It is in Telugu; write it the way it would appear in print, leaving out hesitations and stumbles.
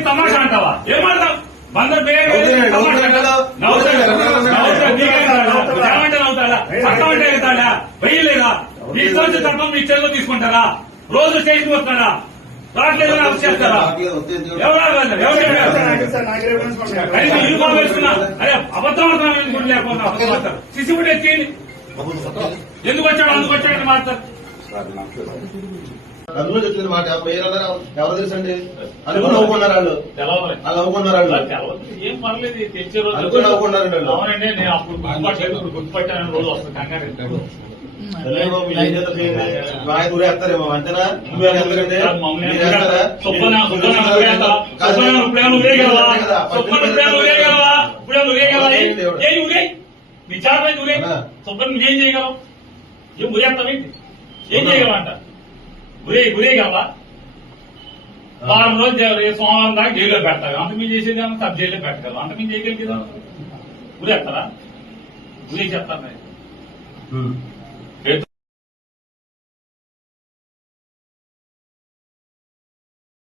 తమాషా అంటావా ఏమంటావు బందర్ అవుతాడా చట్టం అంటే వెళ్తాడా వెయ్యలేదా మీ ఇష్టం చట్టం మీ చేతిలో తీసుకుంటారా రోజు స్టేషన్ వస్తాడా రావట్లేదు అరెస్ట్ చేస్తారా యూనిఫామ్ వేసుకున్నా అదే అబద్ధం లేకుండా సిసిబుడ్ ఎక్కింది ఎందుకు వచ్చాడు అందుకు వచ్చాడని మాట్లాడతారు అందులో చెప్తున్న మాట ఎవరు తెలుసండి అనుకుని నవ్వుకున్నారు వాళ్ళు నవ్వుకున్నారు వాళ్ళు ఏం పర్లేదు తెచ్చే రోజు అనుకుని నవ్వుకున్నారు అవునండి నేను అప్పుడు గుర్తుపట్టాను రోజు వస్తుంది కంగారు ఊరేస్తారేమో అంతేనా ఎందుకంటే నీ చాలా ఊరే సుబ్బన్ నువ్వేం చేయగలవు ఏం ఊరేస్తావేంటి ఏం చేయగలవంట ఊరేయగలవా వారం రోజు సోమవారం దాకా జైల్లో పెడతారు అంత మీరు చేసేది ఏమో సబ్ జైల్లో పెట్టగలరు అంత మీరు చేయగలిగేదా ఊరేస్తారా ఊరే చెప్తాను